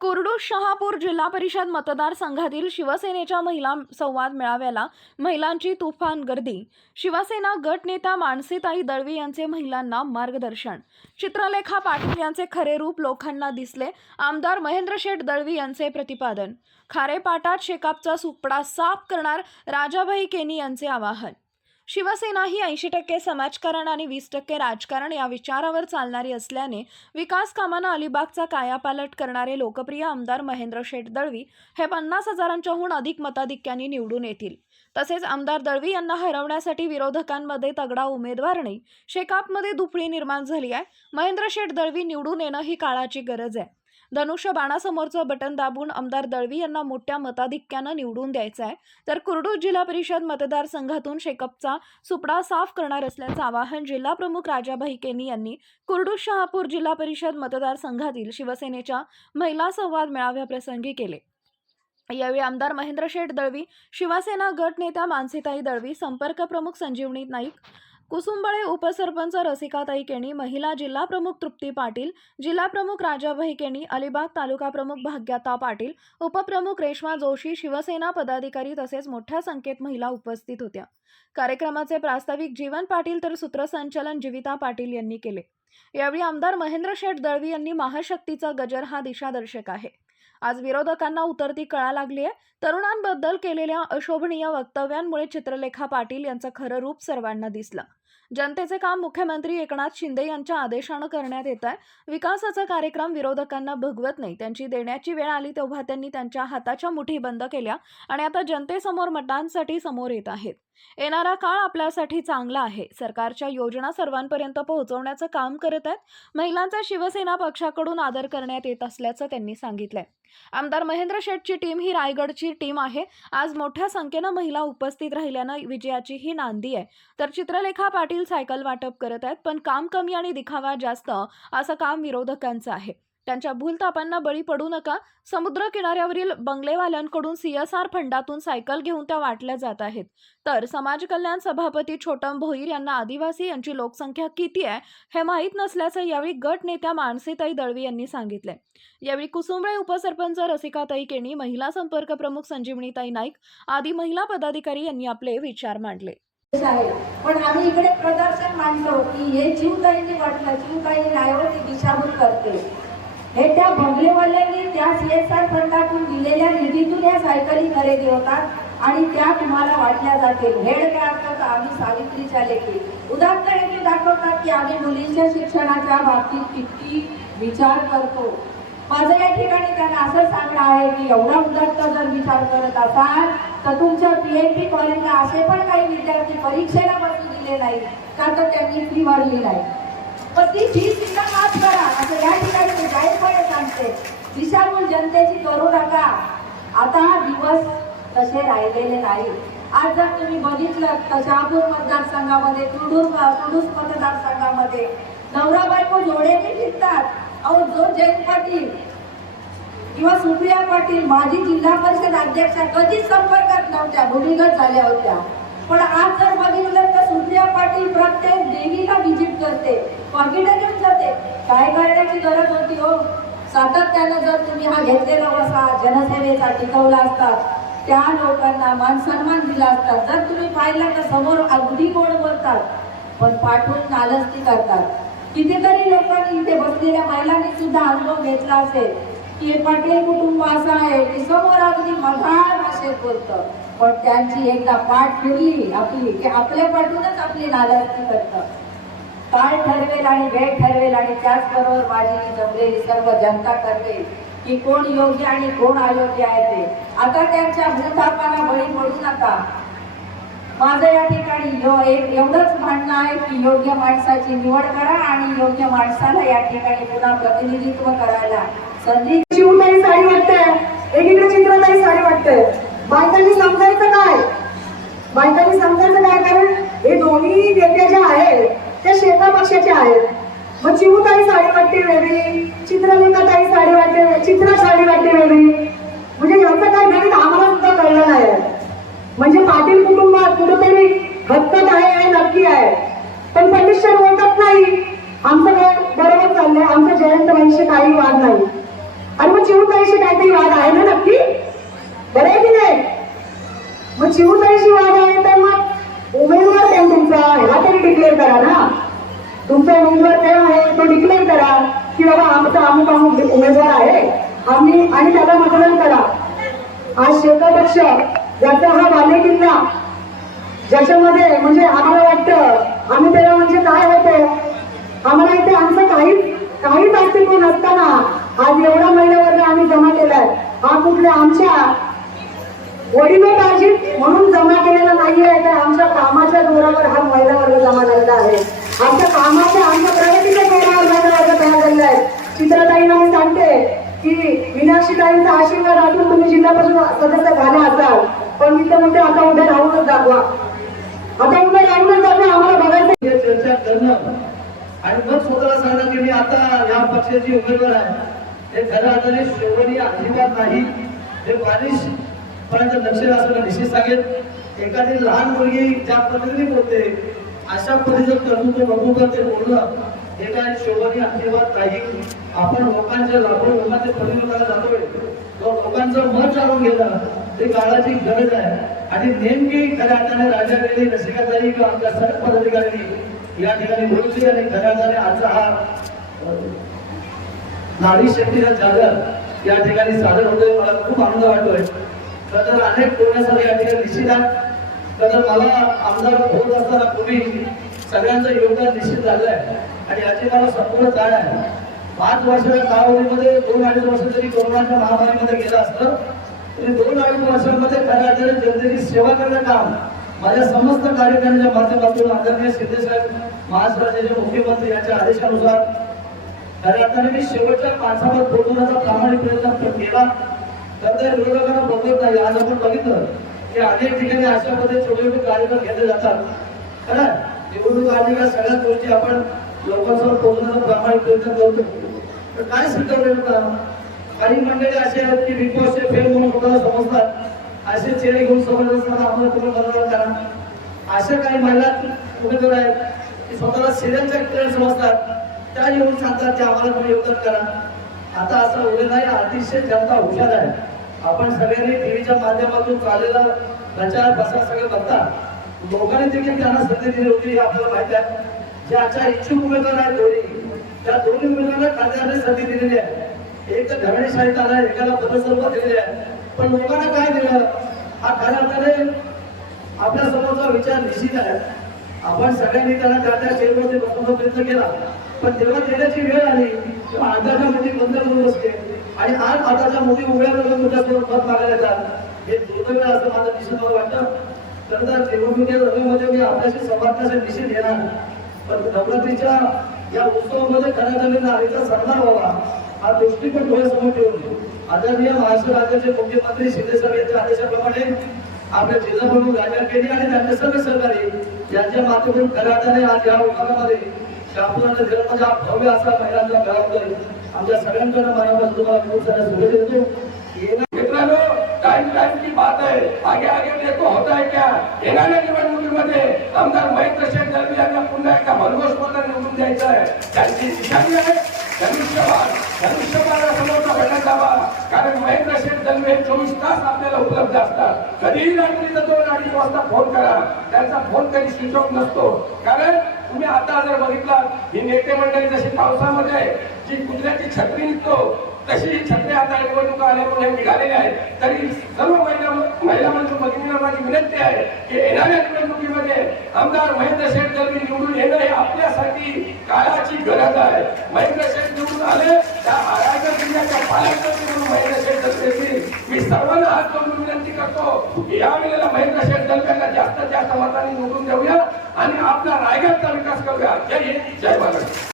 कुर्डू शहापूर जिल्हा परिषद मतदारसंघातील शिवसेनेच्या महिला संवाद मेळाव्याला महिलांची तुफान गर्दी. शिवसेना गटनेता मानसीताई दळवी यांचे महिलांना मार्गदर्शन. चित्रलेखा पाटील यांचे खरे रूप लोकांना दिसले. आमदार महेंद्र शेठ दळवी यांचे प्रतिपादन. खारेपाटात शेकापचा सुपडा साफ करणार राजाभाई केनी यांचे आवाहन. शिवसेना ही ऐंशी टक्के समाजकारण आणि वीस टक्के राजकारण या विचारावर चालणारी असल्याने विकास कामांना अलिबागचा कायापालट करणारे लोकप्रिय आमदार महेंद्र शेठ दळवी हे पन्नास हजारांच्याहून अधिक मताधिक्यांनी निवडून येतील. तसेच आमदार दळवी यांना हरवण्यासाठी विरोधकांमध्ये तगडा उमेदवार नाही. शेकापमध्ये दुफळी निर्माण झाली आहे. महेंद्र शेठ दळवी निवडून येणं ही काळाची गरज आहे. धनुष्य बाणासमोरचं बटन दाबून आमदार दळवी यांना मोठ्या मताधिक्यानं निवडून द्यायचं आहे तर कुर्डू जिल्हा परिषद मतदारसंघातून शेकअपचा सुपडा साफ करणार असल्याचं आवाहन जिल्हा प्रमुख राजाभाई केनी यांनी कुर्डू शहापूर जिल्हा परिषद मतदारसंघातील शिवसेनेच्या महिला संवाद मेळाव्याप्रसंगी केले. यावेळी आमदार महेंद्र शेठ दळवी शिवसेना गट नेत्या मानसीताई दळवी संपर्क प्रमुख संजीवनी नाईक कुसुंबळे उपसरपंच रसिकाताई केणी महिला जिल्हा प्रमुख तृप्ती पाटील जिल्हा प्रमुख राजाभाई केणी अलिबाग तालुका प्रमुख भाग्यता पाटील उपप्रमुख रेश्मा जोशी शिवसेना पदाधिकारी तसेच मोठ्या संख्येत महिला उपस्थित होत्या. कार्यक्रमाचे प्रास्ताविक जीवन पाटील तर सूत्रसंचालन जीविता पाटील यांनी केले. यावेळी आमदार महेंद्र शेठ दळवी यांनी महाशक्तीचा गजर हा दिशादर्शक आहे. आज विरोधकांना उतरती कळा लागली आहे. तरुणांबद्दल केलेल्या अशोभनीय वक्तव्यांमुळे चित्रलेखा पाटील यांचं खरं रूप सर्वांना दिसलं. जनतेचे काम मुख्यमंत्री एकनाथ शिंदे यांच्या आदेशानं करण्यात येत आहे. विकासाचा कार्यक्रम विरोधकांना भगवत नाही. त्यांची देण्याची वेळ आली तेव्हा त्यांनी त्यांच्या हाताच्या मुठी बंद केल्या आणि आता जनतेसमोर मतांसाठी समोर येत आहेत. येणारा काळ आपल्यासाठी चांगला आहे. सरकारच्या योजना सर्वांपर्यंत पोहोचवण्याचं काम करत आहेत. महिलांचा शिवसेना पक्षाकडून आदर करण्यात येत असल्याचं त्यांनी सांगितलंय. आमदार महेंद्र शेठची टीम ही रायगडची टीम आहे. आज मोठ्या संख्येनं महिला उपस्थित राहिल्यानं विजयाची ही नांदी आहे. तर चित्रलेखा पाटील सायकल वाटप करत आहेत पण काम कमी आणि दिखावा जास्त असं काम विरोधकांचं आहे. त्यांच्या भूलतापांना बळी पडू नका. समुद्र किनाऱ्यावरील बंगलेवाल्यांकडून सीएसआर फंडातून सायकल घेऊन त्या वाटल्या जात आहेत. तर समाज कल्याण सभापती छोटम भोईर यांना आदिवासी यांची लोकसंख्या किती आहे हे माहीत नसल्याचं यावेळी गट नेत्या मानसीताई दळवी यांनी सांगितलंय. यावेळी कुसुंबळे उपसरपंच रसिकाताई केणी महिला संपर्क प्रमुख संजीवनीताई नाईक आदी महिला पदाधिकारी यांनी आपले विचार मांडले. पण आम्ही इकडे प्रदर्शन मांडलो की हे जीवताईंनी वाटलं जीवताईंनी न्यायावरती दिशाभूल करते हे त्या बंगलेवाल्यांनी त्या सी एस आर फंडातून दिलेल्या निधीतून या सायकली खरेदी होतात आणि त्या तुम्हाला वाटल्या जातील. हेड काय तर आम्ही सावित्रीच्या लेखी उदाहरण हेतू दाखवतात की आम्ही मुलींच्या शिक्षणाच्या बाबतीत किती विचार करतो. माझं या ठिकाणी त्यांना असं सांगणं आहे की एवढा उदात्त जर विचार करत असाल तर तुमच्या डी कॉलेजला असे पण काही विद्यार्थी परीक्षेला बसू दिले नाही का तर त्यांनी फी भरली नाही. पण ती फी सुद्धा माफ करा. असं या ठिकाणी मी जाहीरपणे सांगते. दिशाभूल जनतेची करू नका. आता हा दिवस तसे राहिलेले नाही. आज जर तुम्ही बघितलं तर शहापूर मतदारसंघामध्ये तुडूर तुडूस मतदारसंघामध्ये नवरा बायको जोडेने फिरतात अहो जो जयंत पाटील किंवा सुप्रिया पाटील माजी जिल्हा परिषद अध्यक्षा कधीच संपर्कात नव्हत्या भूमिगत झाल्या होत्या. पण आज जर बघितलं तर सुप्रिया पाटील प्रत्येक देवीला व्हिजिट करते पाकिटं घेऊन जाते काय करण्याची गरज होती हो? सातत्यानं जर तुम्ही हा घेतलेला वसा जनसेवेचा टिकवला असतात त्या लोकांना मान सन्मान दिला असतात जर तुम्ही पाहिलं तर समोर अगदी गोड बोलतात? पण पाठवून नालस्ती करतात. कितीतरी लोकांनी इथे बसलेल्या महिलांनी सुद्धा अनुभव घेतला असेल. की हे पाटील कुटुंब असं आहे की समोर अगदी मधाळ भाषेत बोलतं. पण त्यांची एकदा पाठ फिरली आपली की आपल्या पाठूनच आपली नालस्ती करतं. काळ ठरवेल आणि वेळ ठरवेल आणि त्याचबरोबर माझी जमलेली सर्व जनता ठरवेल की कोण योग्य आणि कोण अयोग्य आहे ते. आता त्यांच्या भूतापाला बळी पडू नका. माझं या ठिकाणी यो- एक एवढंच म्हणणं आहे की योग्य माणसाची निवड करा आणि योग्य माणसाला या ठिकाणी पुन्हा प्रतिनिधित्व करायला संधी शिवताई साडी वाटते एकीकडे चित्रताई साडी वाटते बायकांनी समजायचं काय? बायकांनी समजायचं काय? कारण हे दोन्ही नेत्या ज्या आहेत त्या शेता पक्षाच्या आहेत. मग चिवताई साडी वाटते वेगळी चित्रलेखाताई साडी वाटते चित्रा साडी वाटते वेगळी. म्हणजे यांचं काय गणित आम्हाला सुद्धा कळलं नाही. म्हणजे पाटील कुटुंबात कुठेतरी हक्कत आहे हे नक्की आहे. पण प्रतिष्ठान ओळखत नाही. आमचं काय बरोबर चाललंय. आमचं जयंत वंशी काही वाद नाही. आणि मग चिवताई काहीतरी वाद आहे ना नक्की? बरं आहे की मग चिऊताईशी वाद आहे तर मग उमेदवार कोण तुमचा? ह्याला तरी डिक्लेअर करा ना. तुमचा उमेदवार कोण आहे तो डिक्लेअर करा की बाबा आमचा अमुक अमुक उमेदवार आहे. आम्ही आणि त्याला मतदान करा. आज शेका पक्ष ज्याचा हा बालेकिल्ला ज्याच्यामध्ये म्हणजे आम्हाला वाटतं आम्ही त्याला म्हणजे काय होतो? आम्हाला इथे आमचं काहीच काहीच अस्तित्व नसताना आज एवढा महिन्यावर आम्ही जमा केलाय. हा कुठल्या आमच्या वडिलोपार्जित म्हणून जमा केलेला नाहीये तर आमच्या कामाच्या जोरावर हा महिला वर्ग जमा झालेला आहे. आमच्या कामाच्या आमच्या प्रगतीच्या जोरावर महिला वर्ग तयार झालेला आहे. चित्रताईंना मी सांगते की मीनाक्षीताईंचा आशीर्वाद असून तुम्ही जिल्हा परिषद सदस्य झाला असाल. पण मी तर म्हणते आता उद्या राहूनच दाखवा. आता उद्या राहूनच दाखवा आम्हाला बघायचं चर्चा करणं. आणि मग स्वतःला सांगणं की मी आता या पक्षाची उमेदवार आहे. हे खरं अर्थाने शेवटी अजिबात नाही. हे बालिश पर्यंत लक्ष असं निश्चित सांगेल एखादी लहान मुलगी ज्या पद्धतीने बोलते अशा पद्धतीचं कर्तृत्व बघू करते बोलणं हे काय शोभनीय अजिबात नाही. आपण लोकांच्या लाखो लोकांचे प्रतिनिधी जातोय. लोकांचं मत जाणून घेणं ते काळाची गरज आहे. आणि नेमकी खऱ्या अर्थाने राजा गेली रसिकाताई किंवा आमच्या सर्व पदाधिकाऱ्यांनी या ठिकाणी बोलली आणि खऱ्या अर्थाने आजचा हा नारी शक्तीचा जागर या ठिकाणी सादर होतोय. मला खूप आनंद वाटतोय. त्यानंतर तर अनेक टोळ्यासाठी या ठिकाणी निश्चित आहे त्यानंतर तर मला आमदार होत असताना पूर्वी सगळ्यांचं योगदान निश्चित झालंय आणि याची मला संपूर्ण जाण आहे. पाच वर्षाच्या कालावधीमध्ये दोन अडीच वर्ष जरी कोरोनाच्या महामारीमध्ये गेलं असतं तरी दोन अडीच वर्षांमध्ये खऱ्या अर्थाने जनतेची सेवा करण्याचं काम माझ्या समस्त कार्यकर्त्यांच्या माध्यमातून आदरणीय शिंदेसाहेब महाराष्ट्राचे मुख्यमंत्री यांच्या आदेशानुसार खऱ्या अर्थाने मी शेवटच्या माणसावर पोहोचवण्याचा प्रामाणिक प्रयत्न केला. त्यामुळे विरोधकांना बघत नाही. आज आपण बघितलं की अनेक ठिकाणी अशा पद्धतीने छोटे छोटे कार्यक्रम घेतले जातात. खरं निवडणूक आली सगळ्या गोष्टी आपण लोकांसमोर पोहोचण्याचा प्रामाणिक प्रयत्न करतो. तर काय स्वीकारले होता? काही मंडळी असे आहेत की बिग बॉसचे फेल म्हणून स्वतःला समजतात. असे चेहरे घेऊन समजले असताना आम्हाला तुम्ही बरोबर कारण अशा काही महिला उमेदवार आहेत की स्वतःला सिरियलच्या खेळ समजतात. त्या येऊन सांगतात की आम्हाला तुम्ही योगदान करा. आता असं होईल नाही अतिशय जनता हुशार आहे. आपण सगळ्यांनी टीव्हीच्या माध्यमातून चाललेला प्रचार प्रसार सगळे बघतात लोकांनी देखील त्यांना संधी दिली होती हे आपल्याला माहिती आहे. ज्याच्या इच्छुक उमेदवार आहेत दोन्ही त्या दोन्ही उमेदवारांना खासदारांनी संधी दिलेली आहे. एक तर घराणेशाहीत आला एकाला पदसर्व दिलेले आहे. पण लोकांना काय दिलं? हा खऱ्या अर्थाने आपल्या समोरचा विचार निश्चित आहे. आपण सगळ्यांनी त्याला त्या त्या शेअरमध्ये बसवण्याचा प्रयत्न केला. पण तेव्हा देण्याची वेळ आली किंवा आधार मोदी बंद असते. आणि आज आताच्या मुली उघड्या करून तुझ्यासमोर मत मागायला येतात हे दुर्दैव असं माझं निश्चित मला वाटतं. तर तर निवडणुकीच्या रवीमध्ये मी आपल्याशी संवाद करण्याचा निश्चित घेणार पण नवरात्रीच्या या उत्सवामध्ये खऱ्या झालेल्या नारीचा सन्मान व्हावा. हा दृष्टिकोन डोळ्यासमोर ठेवून आदरणीय महाराष्ट्र राज्याचे मुख्यमंत्री शिंदेसाहेब यांच्या आदेशाप्रमाणे आपल्या जिल्हा प्रमुख राजा केली आणि त्यांचे सर्व सरकारी यांच्या माध्यमातून खऱ्या आज या विभागामध्ये शापूरचा जिल्ह्यामध्ये हा भव्य असा महिलांचा मेळावा होतोय आमच्या सगळ्यांच्या मनापासून तुम्हाला खूप साऱ्या शुभेच्छा देतो. मित्रांनो टाइम टाइम की बात आहे. आगे आगे देखो होत आहे क्या येणाऱ्या निवडणुकीमध्ये. आमदार महेंद्र शेठ दळवी यांना पुन्हा एका भरघोष मताने निवडून द्यायचं आहे त्यांची निशाणी आहे. धनुष्यबाण धनुष्यबाणा समोरचा बैठक जावा कारण महेंद्र शेठ दळवी हे चोवीस तास आपल्याला उपलब्ध असतात. कधीही रात्रीचा दोन अडीच वाजता फोन करा. त्यांचा फोन कधी स्विच ऑफ नसतो. कारण तुम्ही आता जर बघितला ही नेते मंडळी जशी पावसामध्ये जी कुत्र्याची छत्री निघतो तशी ही छत्री आता निवडणुका आल्यामुळे निघालेली आहे तरी सर्व महिला महिला मंत्री भगिनींना माझी विनंती आहे की येणाऱ्या निवडणुकीमध्ये आमदार महेंद्र शेठ दळवी निवडून येणं हे आपल्यासाठी काळाची गरज आहे. महेंद्र शेठ निवडून आले त्या रायगड जिल्ह्याच्या पालकमंत्री म्हणून महेंद्र शेठ दळवी मी सर्वांना हात जोडून विनंती करतो की यावेळेला महेंद्र शेठ दळवी यांना जास्तीत जास्त मतांनी निवडून देऊया आणि आपला रायगडचा विकास करूया. जय हिंद जय महाराष्ट्र.